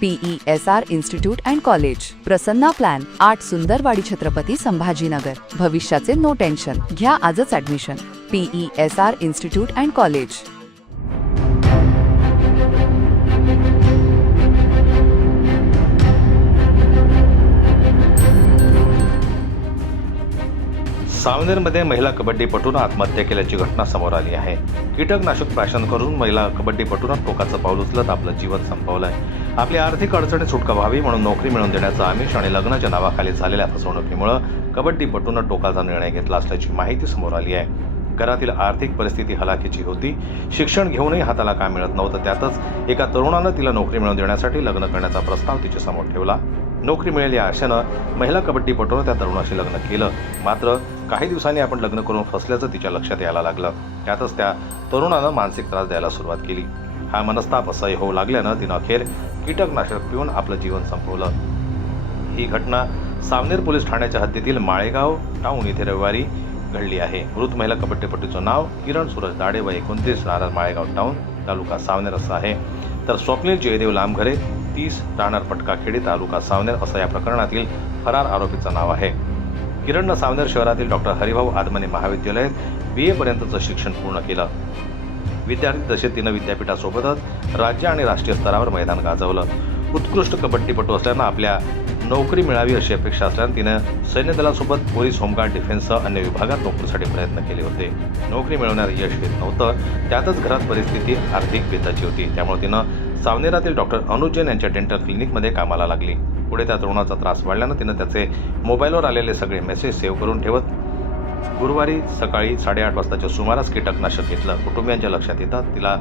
PESR institute and college, Prasanna plan, 8 Sundarwadi, Chhatrapati Sambhajinagar. भविष्याचे no tension. घ्या आजच admission. PESR institute and college. सावनेरमध्ये महिला कबड्डीपटूनं आत्महत्या केल्याची घटना समोर आली आहे. कीटकनाशक प्राशन करून महिला कबड्डीपटूनं टोकाचं पाऊल उचलत आपलं जीवन संपवलंय. आपली आर्थिक अडचणी सुटका व्हावी म्हणून नोकरी मिळवून देण्याचं आमिष आणि लग्नाच्या नावाखाली झालेल्या फसवणुकीमुळे कबड्डीपटूनं टोकाचा निर्णय घेतला असल्याची माहिती समोर आली आहे. घरातील आर्थिक परिस्थिती हलाखीची होती. शिक्षण घेऊनही हाताला काम मिळत नव्हतं. त्यातच एका तरुणानं तिला नोकरी मिळवून देण्यासाठी लग्न करण्याचा प्रस्ताव तिच्या समोर ठेवला. नोकरी मिळेल या आशेनं महिला कबड्डीपटूनं त्या तरुणाशी लग्न केलं. मात्र काही दिवसांनी आपण लग्न करून फसल्याचं तिच्या लक्षात यायला लागलं. त्यातच त्या तरुणानं मानसिक त्रास द्यायला सुरुवात केली. हा मनस्ताप असह्य होऊ लागल्यानं तिनं अखेर कीटकनाशक पिऊन आपलं जीवन संपवलं. ही घटना सावनेर पोलीस ठाण्याच्या हद्दीतील माळेगाव टाऊन येथे रविवारी घडली आहे. मृत महिला कबड्डीपटूचं नाव किरण सूरज दाडे व 29 राहणार माळेगाव टाऊन, तालुका सावनेर असं आहे. तर स्वप्नील जयदेव लांबघरे 30 राहणार पटकाखेडी, तालुका सावनेर असं या प्रकरणातील फरार आरोपीचं नाव आहे. किरणनं सावनेर शहरातील डॉक्टर हरिभाऊ आदमने महाविद्यालयात BA पर्यंतचं शिक्षण पूर्ण केलं. विद्यार्थी दशेत तिनं विद्यापीठासोबतच राज्य आणि राष्ट्रीय स्तरावर मैदान गाजवलं. उत्कृष्ट कबड्डीपटू असल्यानं आपल्या नोकरी मिळावी अशी अपेक्षा असल्यानं तिनं सैन्य दलासोबत पोलीस, होमगार्ड, डिफेन्ससह अन्य विभागात नोकरीसाठी प्रयत्न केले होते. नोकरी मिळवण्यात यश येत नव्हतं. त्यातच घरात परिस्थिती आर्थिक बेताची होती. त्यामुळे तिनं सावनेरातील डॉक्टर अनुज जैन यांच्या डेंटल क्लिनिकमध्ये कामाला लागली. पुढे त्या तरुणाचा त्रास वाढल्यानं तिनं त्याचे मोबाईलवर आलेले सगळे मेसेज सेव्ह करून ठेवत गुरुवारी सकाळी 8:30 वाजताच्या सुमारास कीटकनाशक घेतलं. कुटुंबियांच्या लक्षात येतात तिला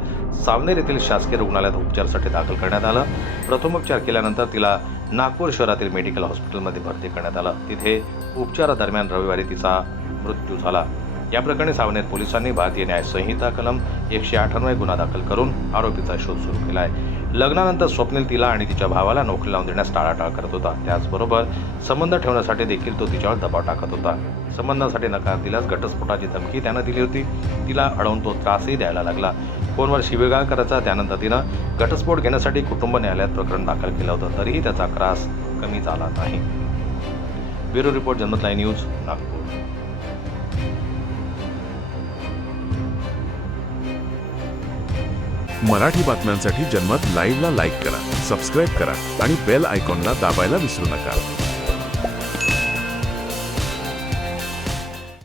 सावनेर येथील शासकीय रुग्णालयात उपचारासाठी दाखल करण्यात आलं. प्रथमोपचार केल्यानंतर तिला नागपूर शहरातील मेडिकल हॉस्पिटलमध्ये भरती करण्यात आलं. तिथे उपचारादरम्यान रविवारी तिचा मृत्यू झाला. या प्रकरणी सावनेर पोलिसांनी भारतीय न्याय संहिता कलम 198 गुन्हा दाखल करून आरोपीचा शोध सुरू केला आहे. लग्नानंतर स्वप्नील तिला आणि तिच्या भावाला नोकरी लावून देण्यास टाळाटाळ करत होता. त्याचबरोबर संबंध ठेवण्यासाठी देखील तो तिच्यावर दबाव टाकत होता. संबंधासाठी नकार दिल्यास घटस्फोटाची धमकी त्यानं दिली होती. तिला अडवून तो त्रासही द्यायला लागला. फोनवर शिवीगाळ करायचा. त्यानंतर तिनं घटस्फोट घेण्यासाठी कुटुंब न्यायालयात प्रकरण दाखल केलं होतं. तरीही त्याचा त्रास कमी झाला नाही. ब्युरो रिपोर्ट, जनमत लाईव्ह न्यूज, नागपूर. मराठी बातम्यांसाठी जनमत लाईव्हला लाईक करा, सबस्क्राईब करा आणि बेल आयकॉनला दाबायला विसरू नका.